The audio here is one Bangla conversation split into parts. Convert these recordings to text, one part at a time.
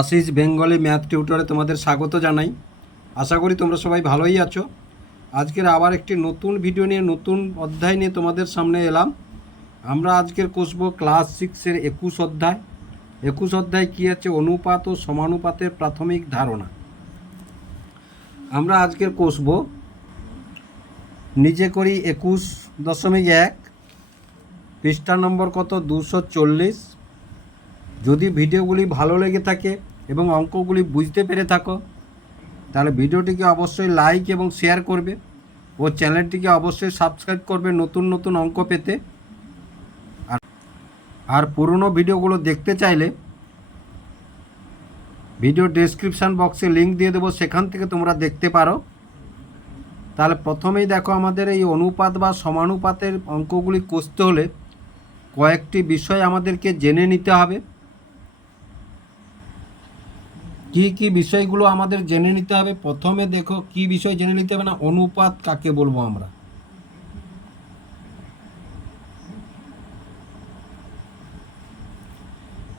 আশিস বেঙ্গলি ম্যাথ টিউটরে তোমাদের স্বাগত জানাই। আশা করি তোমরা সবাই ভালোই আছো। আজকের আবার একটি নতুন ভিডিও নিয়ে, নতুন অধ্যায় নিয়ে তোমাদের সামনে এলাম। আমরা আজকের কষব ক্লাস সিক্সের একুশ অধ্যায়। একুশ অধ্যায় কী আছে? অনুপাত ও সমানুপাতের প্রাথমিক ধারণা। আমরা আজকের কষব। নিজে করি একুশ দশমিক এক। পৃষ্ঠা নম্বর কত? দুশো চল্লিশ। যদি ভিডিওগুলি ভালো লেগে থাকে এবং অঙ্কগুলি বুঝতে পেরে থাকো, তাহলে ভিডিওটিকে অবশ্যই লাইক এবং শেয়ার করবে ও চ্যানেলটিকে অবশ্যই সাবস্ক্রাইব করবে নতুন নতুন অঙ্ক পেতে। আর আর পুরনো ভিডিওগুলো দেখতে চাইলে ভিডিও ডেসক্রিপশান বক্সে লিংক দিয়ে দেবো, সেখান থেকে তোমরা দেখতে পারো। তাহলে প্রথমেই দেখো আমাদের এই অনুপাত বা সমানুপাতের অঙ্কগুলি কষতে হলে কয়েকটি বিষয় আমাদেরকে জেনে নিতে হবে। কি কি বিষয়গুলো আমাদের জেনে নিতে হবে? প্রথমে দেখো, কি বিষয় জেনে নিতে হবে না? অনুপাত কাকে বলব আমরা?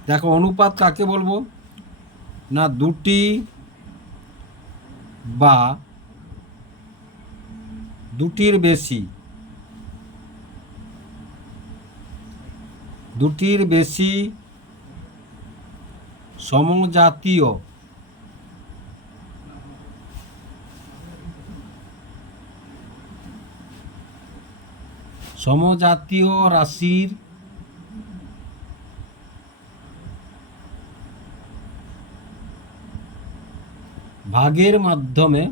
দেখো, অনুপাত কাকে বলব? না, দুটি বা দুটির বেশি। দুটির বেশি সমজাতীয়। সমজাতীয় রাশির ভাগের মাধ্যমে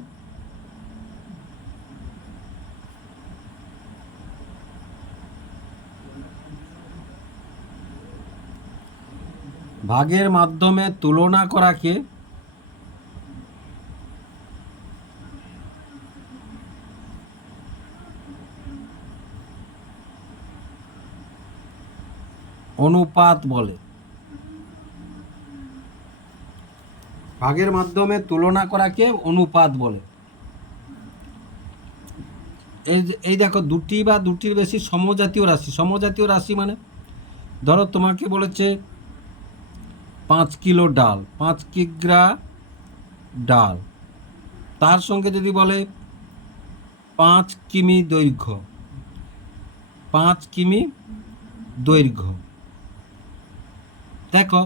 ভাগের মাধ্যমে তুলনা করাকে অনুপাত বলে। ভাগের মাধ্যমে তুলনা করাকে অনুপাত বলে। এই এই দেখো, দুটি বা দুটির বেশি সমজাতীয় রাশি। সমজাতীয় রাশি মানে ধরো তোমাকে বলেছে পাঁচ কিলো ডাল, পাঁচ কিগ্রা ডাল। তার সঙ্গে যদি বলে পাঁচ কিমি দৈর্ঘ্য, পাঁচ কিমি দৈর্ঘ্য। দেখো,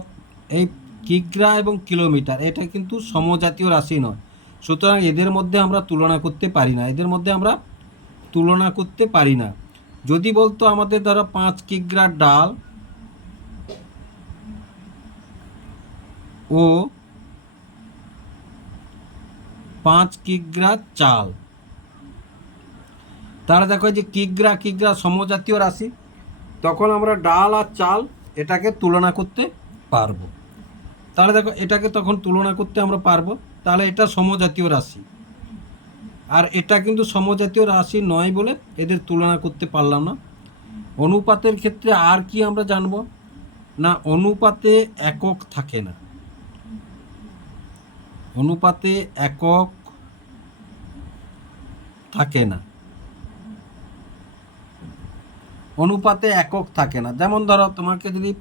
এই কিগ্রা এবং কিলোমিটার, এটা কিন্তু সমজাতীয় রাশি নয়। সুতরাং এদের মধ্যে আমরা তুলনা করতে পারি না। এদের মধ্যে আমরা তুলনা করতে পারি না। যদি বলতো আমাদের ধরো পাঁচ কিগ্রা ডাল ও পাঁচ কিগ্রা চাল, তাহলে দেখো যে কিগ্রা কিগ্রা সমজাতীয় রাশি, তখন আমরা ডাল আর চাল এটাকে তুলনা করতে পারব। তাহলে দেখো, এটাকে তখন তুলনা করতে আমরা পারব। তাহলে এটা সমজাতীয় রাশি। আর এটা কিন্তু সমজাতীয় রাশি নয় বলে এদের তুলনা করতে পারলাম না। অনুপাতের ক্ষেত্রে আর কি আমরা জানব? না, অনুপাতে একক থাকে না। অনুপাতে একক থাকে না। অনুপাতে একক থাকে না। যেমন ধরো, তোমাকে যদি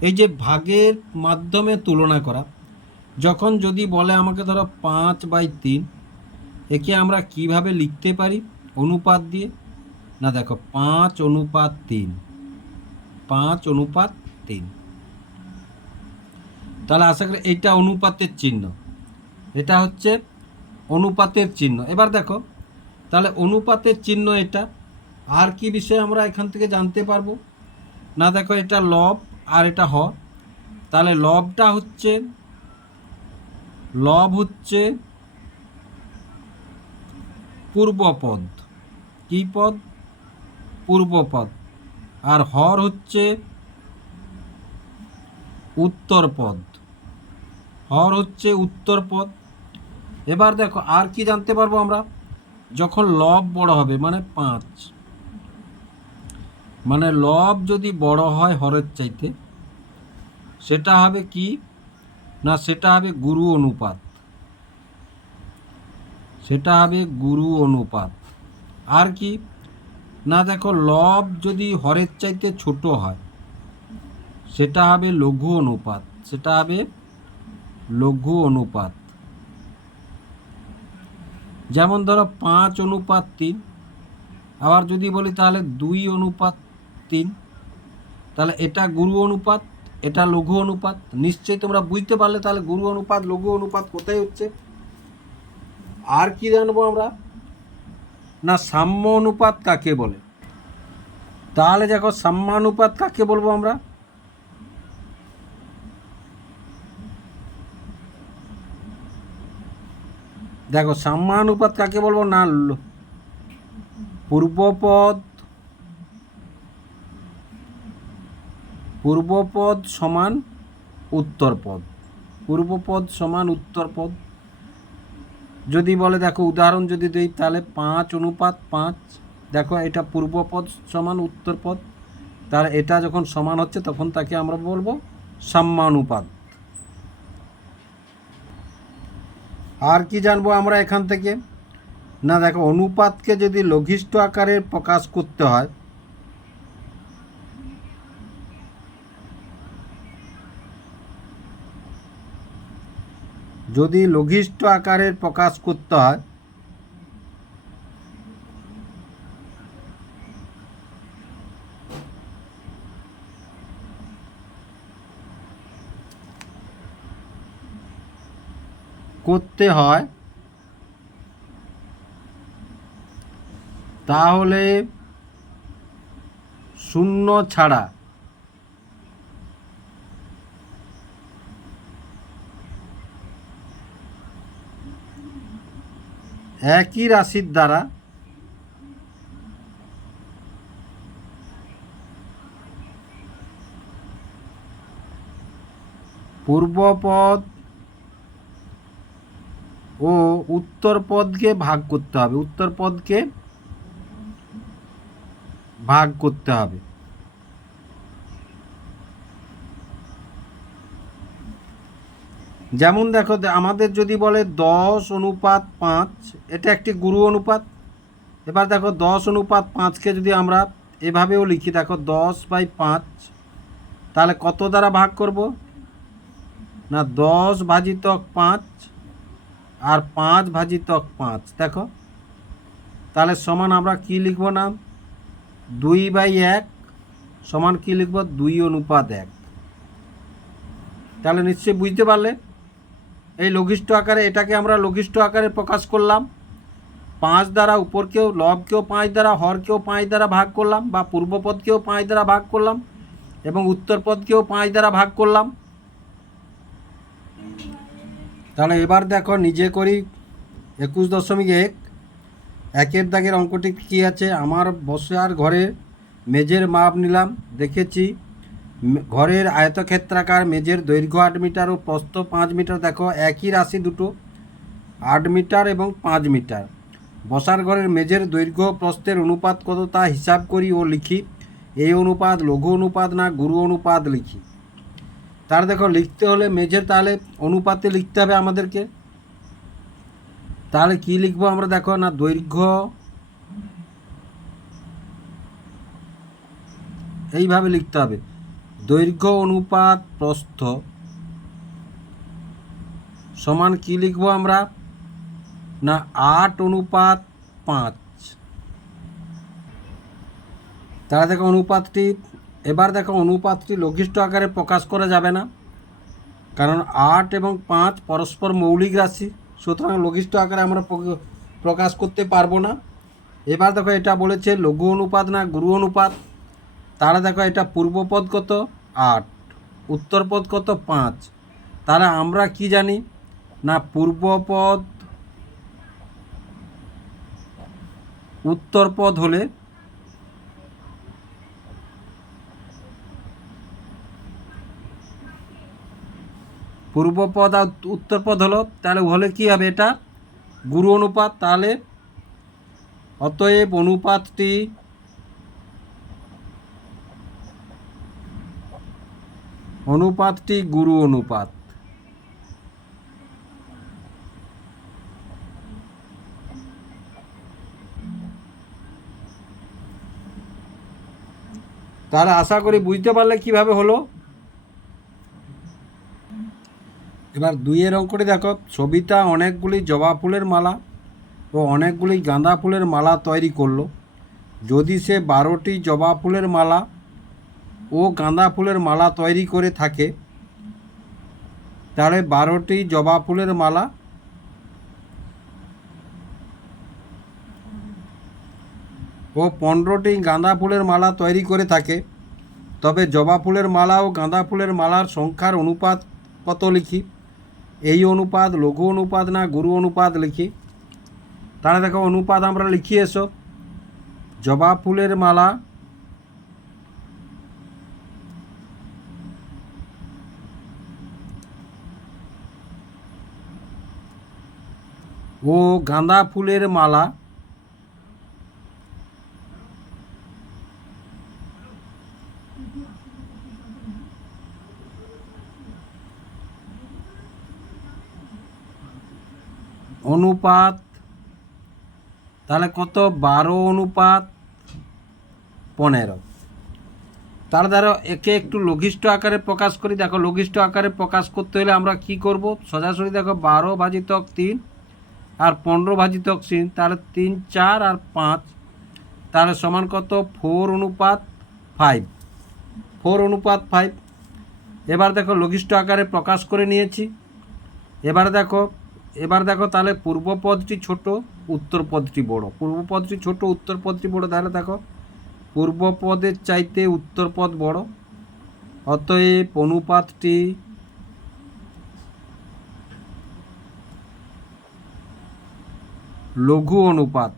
এই যে ভাগের মাধ্যমে তুলনা করা, যখন যদি বলে আমাকে ধরো পাঁচ বাই তিন, একে আমরা কীভাবে লিখতে পারি? অনুপাত দিয়ে? না, দেখো, পাঁচ অনুপাত তিন। পাঁচ অনুপাত তিন। তাহলে আশা করি এইটা অনুপাতের চিহ্ন। এটা হচ্ছে অনুপাতের চিহ্ন। এবার দেখো, তাহলে অনুপাতের চিহ্ন এটা। আর কি বিষয় আমরা এখান থেকে জানতে পারব? না দেখো, এটা লব আর এটা হ তাহলে লবটা হচ্ছে, লব হচ্ছে পূর্বপদ। কি পদ? পূর্বপদ। আর হর হচ্ছে উত্তর পদ হর হচ্ছে উত্তর পদ এবার দেখো, আর কি জানতে পারব আমরা? যখন লব বড় হবে মানে পাঁচ। মানে লব যদি বড় হয় হরের চাইতে, সেটা হবে কি? না, সেটা হবে গুরু অনুপাত। সেটা হবে গুরু অনুপাত। আর কি? না, দেখো, লব যদি হরের চাইতে ছোট হয়, সেটা হবে লঘু অনুপাত। সেটা হবে লঘু অনুপাত। যেমন ধরো, পাঁচ অনুপাত তিন। আবার যদি বলি, তাহলে দুই অনুপাত তিন। তাহলে এটা গুরু অনুপাত, এটা লঘু অনুপাত। নিশ্চয়ই তোমরা বুঝতে পারলে তাহলে গুরু অনুপাত, লঘু অনুপাত কোথায় হচ্ছে? আর কি জানব আমরা? না, সাম্য অনুপাত কাকে বলে? তাহলে দেখো সাম্যানুপাত কাকে বলব আমরা? দেখো সাম্যানুপাত কাকে বলব? না পূর্বপদ পূর্বপদ সমান উত্তরপদ। পূর্বপদ সমান উত্তরপদ। যদি বলে দেখো, উদাহরণ যদি দিই, তাহলে পাঁচ অনুপাত পাঁচ। দেখো, এটা পূর্বপদ সমান উত্তরপদ। তাহলে এটা যখন সমান হচ্ছে, তখন তাকে আমরা বলব সাম্যানুপাত। আর কি জানব আমরা এখান থেকে? না, দেখো, অনুপাতকে যদি লঘিষ্ঠ আকারে প্রকাশ করতে হয় যদি লঘিষ্ঠ আকারের প্রকাশ করতে হয় করতে হয় তাহলে শূন্য ছাড়া একই রাশির দ্বারা পূর্বপদ ও উত্তর পদকে ভাগ করতে হবে। উত্তর পদকে ভাগ করতে হবে। যেমন দেখো আমাদের যদি বলে দশ অনুপাত পাঁচ, এটা একটি গুরু অনুপাত। এবার দেখো, দশ অনুপাত পাঁচকে যদি আমরা এভাবেও লিখি, দেখো, দশ বাই পাঁচ, তাহলে কত দ্বারা ভাগ করব? না, দশ ভাজিতক পাঁচ আর পাঁচ ভাজিতক পাঁচ, দেখো। তাহলে সমান আমরা কি লিখব না? দুই বাই এক সমান কি লিখব? দুই অনুপাত এক। তাহলে নিশ্চয়ই বুঝতে পারলে? এই লঘিষ্ঠ আকারে এটাকে আমরা লঘিষ্ঠ আকারে প্রকাশ করলাম। পাঁচ দ্বারা উপরকেও লবকেও পাঁচ দ্বারা হরকেও পাঁচ দ্বারা ভাগ করলাম বা পূর্বপদকেও পাঁচ দ্বারা ভাগ করলাম এবং উত্তরপদকেও পাঁচ দ্বারা ভাগ করলাম। তাহলে এবার দেখো নিজে করি একুশ দশমিক এক। একের দাগের অঙ্কটি কী আছে? আমার বসার ঘরে মেজের মাপ নিলাম, দেখেছি। ঘরের আয়তক্ষেত্রাকার মেজের দৈর্ঘ্য আট মিটার ও প্রস্থ পাঁচ মিটার, দেখো, একই রাশি দুটো, আট মিটার এবং পাঁচ মিটার। বসার ঘরের মেজের দৈর্ঘ্য প্রস্থের অনুপাত কত তা হিসাব করি ও লিখি। এই অনুপাত, লঘু অনুপাত না গুরু অনুপাত লিখি। তার দেখো, লিখতে হলে মেজের তাহলে অনুপাতে লিখতে হবে আমাদেরকে। তাহলে কি লিখব আমরা, দেখো, না দৈর্ঘ্য? এইভাবে লিখতে হবে। দৈর্ঘ্য অনুপাত প্রস্থ। সমান কি লিখব আমরা? না, আট অনুপাত পাঁচ। তাহলে দেখো অনুপাতটি, এবার দেখো অনুপাতটি লঘিষ্ঠ আকারে প্রকাশ করা যাবে না। কারণ আট এবং পাঁচ পরস্পর মৌলিক রাশি, সুতরাং লঘিষ্ঠ আকারে আমরা প্র- প্রকাশ করতে পারব না। এবার দেখো এটা বলেছে লঘু অনুপাত না গুরু অনুপাত। তাহলে দেখো এটা পূর্বপদ কত? আট। উত্তরপদ কত? পাঁচ। তাহলে আমরা কি জানি? না পূর্বপদ উত্তরপদ হলে পূর্বপদ আর উত্তরপদ হলো, তাহলে হলে কি হবে এটা? গুরু অনুপাত, তাহলে অতএব অনুপাতটি অনুপাতটি গুরু অনুপাত। তাহলে আশা করি বুঝতে পারলে কীভাবে হলো? এবার দুইয়ের অঙ্কটি দেখো। সবিতা অনেকগুলি জবা ফুলের মালা ও অনেকগুলি গাঁদা ফুলের মালা তৈরি করল। যদি সে বারোটি জবা ফুলের মালা ও গাঁদা ফুলের মালা তৈরি করে থাকে। তাহলে বারোটি জবা ফুলের মালা। ও পনেরোটি গাঁদা ফুলের মালা তৈরি করে থাকে। তবে জবা ফুলের মালা ও গাঁদা ফুলের মালার সংখ্যার অনুপাত কত লিখি? এই অনুপাত, লঘু অনুপাত না গুরু অনুপাত লিখি? তাহলে দেখো, অনুপাত আমরা লিখি এসো। জবা ফুলের মালা ও গাঁদা ফুলের মালা। অনুপাত, তাহলে কত? বারো অনুপাত পনেরো। তার দ্বারা একে একটু লঘিষ্ঠ আকারে প্রকাশ করি। দেখো লঘিষ্ঠ আকারে প্রকাশ করতে হলে আমরা কি করব? সোজাসুজি দেখো বারো ভাজিতক তিন আর পনেরো ভাজিতক তিন তাহলে তিন, চার আর পাঁচ, তাহলে সমান কত? ফোর অনুপাত ফাইভ। ফোর অনুপাত ফাইভ। এবার দেখো লঘিষ্ঠ আকারে প্রকাশ করে নিয়েছি। এবার দেখো এবার দেখো তাহলে পূর্ব পদটি ছোট, উত্তর পদটি বড়। পূর্ব পদটি ছোট, উত্তর পদটি বড়, তাহলে দেখো পূর্ব পদের চাইতে উত্তর পদ বড়। অতএব অনুপাতটি লঘু অনুপাত।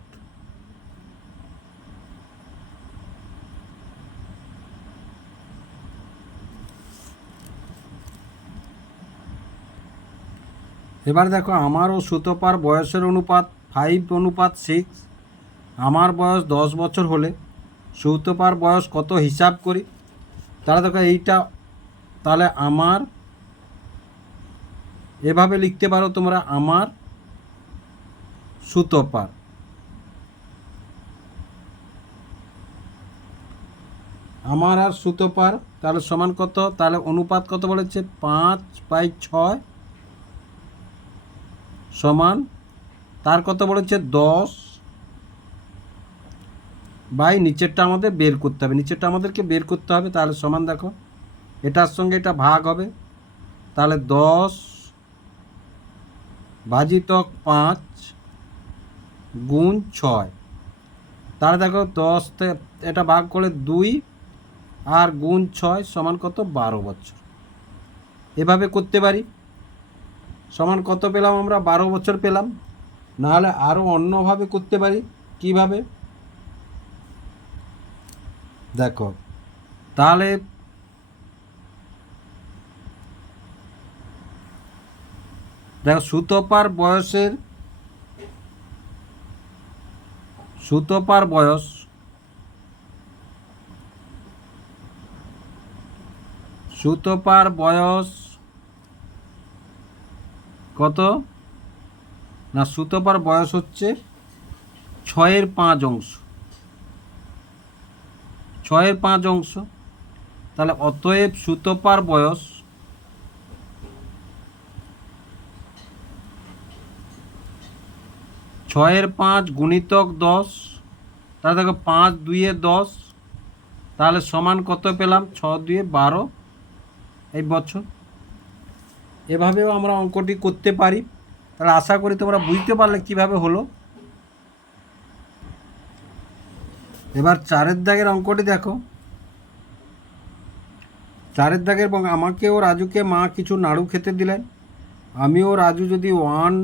এবার দেখো আমার ও সুতপার বয়সের অনুপাত ফাইভ অনুপাত সিক্স আমার বয়স দশ বছর হলে সুতপার বয়স কত হিসাব করি? তাহলে দেখো, এইটা তাহলে আমার, এভাবে লিখতে পারো তোমরা, আমার সুতপার আমার আর সুতপার তাহলে সমান কত? তাহলে অনুপাত কত বলেছে? পাঁচ বাই ছয় সমান, তার কত বলেছে? দশ বাই নিচেরটা আমাদের বের করতে হবে। নিচেরটা আমাদেরকে বের করতে হবে, তাহলে সমান দেখো। এটার সঙ্গে এটা ভাগ হবে। তাহলে দশ ভাজিতক পাঁচ গুণ ছয়। তাহলে দেখো দশ এটা ভাগ করে দুই, আর গুণ ছয় সমান কত? বারো বছর। এভাবে করতে পারি। সমান কত পেলাম আমরা? বারো বছর পেলাম। নাহলে আরও অন্যভাবে করতে পারি। কীভাবে? দেখো, তাহলে দেখো সুতপার বয়সের সুতপার বয়স সুতপার বয়স কত? না, সুতপার বয়স হচ্ছে ছয়ের পাঁচ অংশ। ছয়ের পাঁচ অংশ। তাহলে অতএব সুতপার বয়স ছয়ের পাঁচ গুণিতক দশ, তাহলে দেখো পাঁচ দুইয়ে দশ, তাহলে সমান কত পেলাম? ছ দুয়ে বারো এই বছর। এভাবেও আমরা অঙ্কটি করতে পারি। তাহলে আশা করি তোমরা বুঝতে পারলে কীভাবে হলো। এবার চারের দাগের অঙ্কটি দেখো। চারের দাগের এবং আমাকে ও রাজুকে মা কিছু নাড়ু খেতে দিলেন। আমি ও রাজু যদি ওয়ান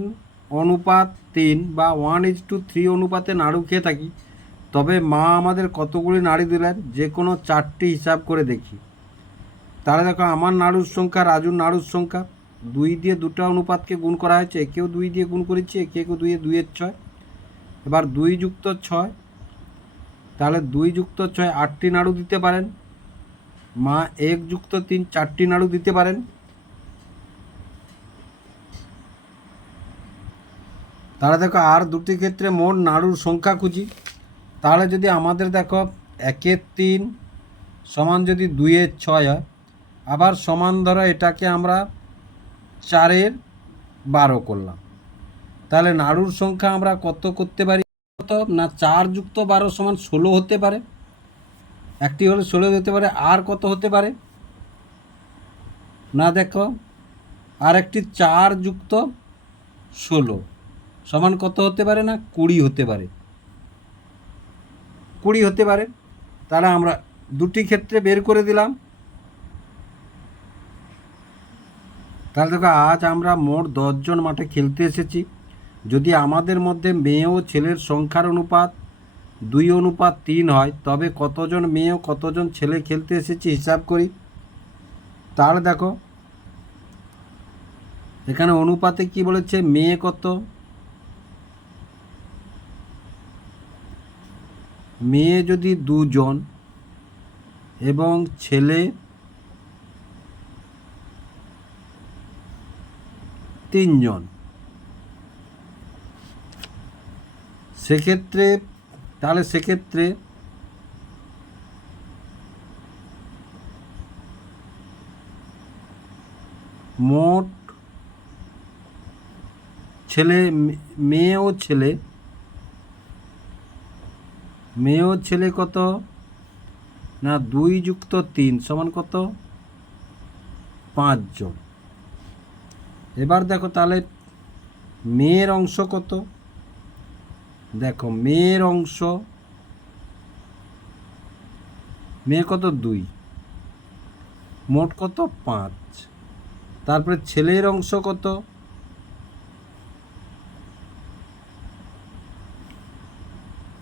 অনুপাত তিন বা ওয়ান ইজ টু থ্রি অনুপাতে নাড়ু খেয়ে থাকি, তবে মা আমাদের কতগুলি নাড়ু দিলেন যে কোনো চারটি হিসাব করে দেখি। তাহলে দেখো, আমার নাড়ুর সংখ্যা, রাজুর নাড়ুর সংখ্যা, দুই দিয়ে দুটো অনুপাতকে গুণ করা হয়েছে, একেও দুই দিয়ে গুণ করেছি একে একে দুইয়ে দুইয়ের ছয়। এবার দুই যুক্ত ছয়, তাহলে দুই যুক্ত ছয় আটটি নাড়ু দিতে পারেন। মা এক যুক্ত তিন চারটি নাড়ু দিতে পারেন। তাহলে দেখো আর দুটি ক্ষেত্রে মোট নাড়ুর সংখ্যা খুঁজি। তাহলে যদি আমাদের দেখো একের তিন সমান যদি দুইয়ের ছয় হয়, আবার সমান ধরো এটাকে আমরা চারের বারো করলাম। তাহলে নাড়ুর সংখ্যা আমরা কত করতে পারি? কত না চার যুক্ত বারো সমান ষোলো হতে পারে? একটি হলে ষোলো হতে পারে, আর কত হতে পারে? না দেখো আর একটি চার যুক্ত ষোলো। সমান কত হতে পারে না? কুড়ি হতে পারে। কুড়ি হতে পারে। তাহলে আমরা দুটি ক্ষেত্রে বের করে দিলাম। তাহলে দেখো, আজ আমরা মোট দশজন মাঠে খেলতে এসেছি। যদি আমাদের মধ্যে মেয়ে ও ছেলের সংখ্যার অনুপাত দুই অনুপাত তিন হয়, তবে কতজন মেয়ে ও কতজন ছেলে খেলতে এসেছি হিসাব করি। তাহলে দেখো, এখানে অনুপাতে কি বলেছে? মেয়ে কত? মেয়ে যদি দুজন এবং ছেলে তিনজন সেক্ষেত্রে তাহলে সেক্ষেত্রে মোট ছেলে মেয়ে ও ছেলে মেয়ে ছেলে কত? না, দুই যুক্ত তিন সমান কত? পাঁচজন এবার দেখো তাহলে মেয়ের অংশ কত? দেখো, মেয়ের অংশ, মেয়ে কত? দুই। মোট কত? পাঁচ। তারপরে ছেলের অংশ কত?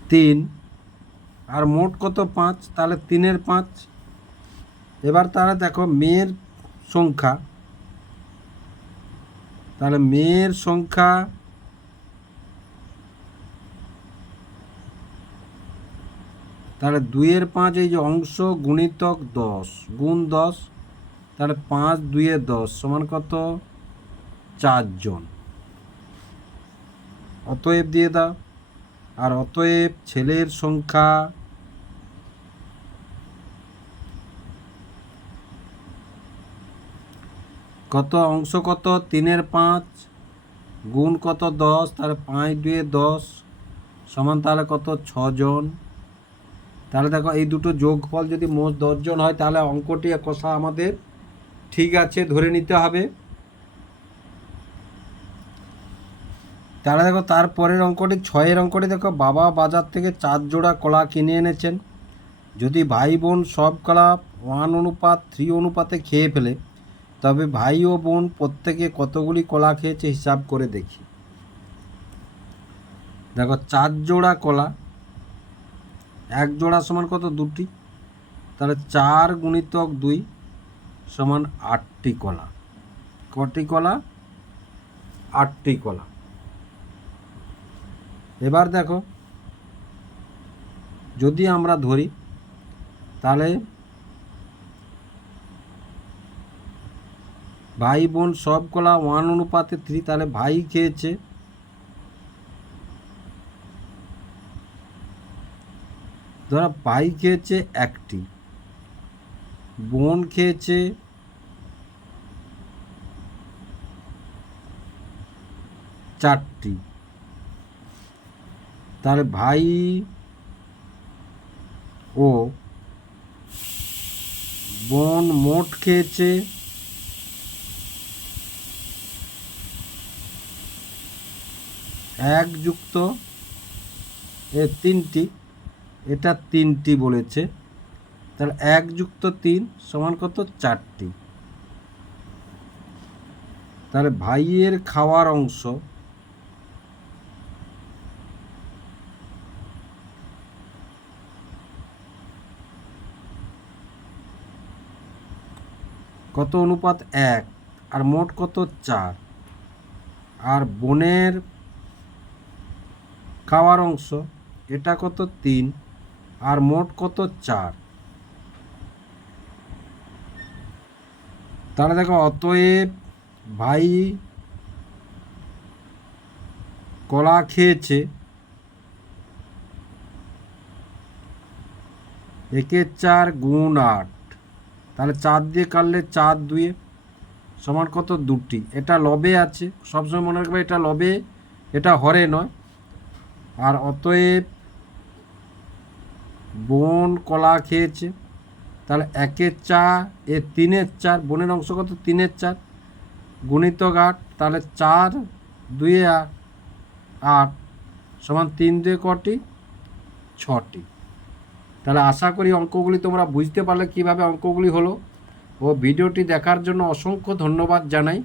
তিন। আর মোট কত পাঁচ? তাহলে তিনের পাঁচ। এবার তাহলে দেখো মেয়ের সংখ্যা। তাহলে মেয়ের সংখ্যা তাহলে দুইয়ের পাঁচ, এই যে অংশ গুণিতক দশ। গুণ দশ, তাহলে পাঁচ দুইয়ে দশ সমান কত? চারজন। অতএব দিয়ে দাও। আর অতএব ছেলের সংখ্যা কত অংশ কত? তিনের পাঁচ, গুণ কত দশ? তাহলে পাঁচ দুয়ে দশ সমান তাহলে কত? ছজন। তাহলে দেখো, এই দুটো যোগফল যদি মোট দশজন হয়, তাহলে অঙ্কটি কষা আমাদের ঠিক আছে, ধরে নিতে হবে। তাহলে দেখো তারপরের অঙ্কটি, ছয়ের অঙ্কটি দেখো, বাবা বাজার থেকে চার জোড়া কলা কিনে এনেছেন। যদি ভাই বোন সব কলা ওয়ান অনুপাত, থ্রি অনুপাতে খেয়ে ফেলে তবে ভাই ও বোন প্রত্যেকে কতগুলি কলা খেয়েছে হিসাব করে দেখি। দেখো, চার জোড়া কলা, এক জোড়া সমান কত? দুটি। তাহলে চার গুণিতক দুই সমান আটটি কলা। কটি কলা? আটটি কলা। এবার দেখো, যদি আমরা ধরি, তাহলে ভাই বোন সব কলা ওয়ান অনুপাতে থ্রি, তাহলে ভাই খেয়েছে। ধরা ভাই খেয়েছে একটি, বোন খেয়েছে চারটি। তাহলে ভাই ও বোন মোট খেয়েছে এক যুক্ত এ তিনটি, এটা তিনটি বলেছে। তাহলে এক যুক্ত তিন সমান কত? চারটি। তাহলে ভাইয়ের খাওয়ার অংশ কত অনুপাত? এক। আর মোট কত? চার। আর বোনের খাওয়ার অংশ, এটা কত তিন, আর মোট কত চার? তাহলে দেখো, অতএব ভাই কলা খেয়েছে, একে চার গুণ আট। তাহলে চার দিয়ে কাটলে চার দুয়ে সমান কত দুটি? এটা লবে আছে, সবসময় মনে রাখবে এটা লবে, এটা হরে নয়। আর অতএব বন, কলা খেয়েছে তাহলে একের চার, এ তিনের চার, বনের অংশ কত? তিনের চার। গুণিতক আট তাহলে চার দুয়ে আট আট সমান তিন দুয়ে কটি? ছটি। তাহলে আশা করি অঙ্কগুলি তোমরা বুঝতে পারলে কীভাবে অঙ্কগুলি হলো। ও ভিডিওটি দেখার জন্য অসংখ্য ধন্যবাদ জানাই।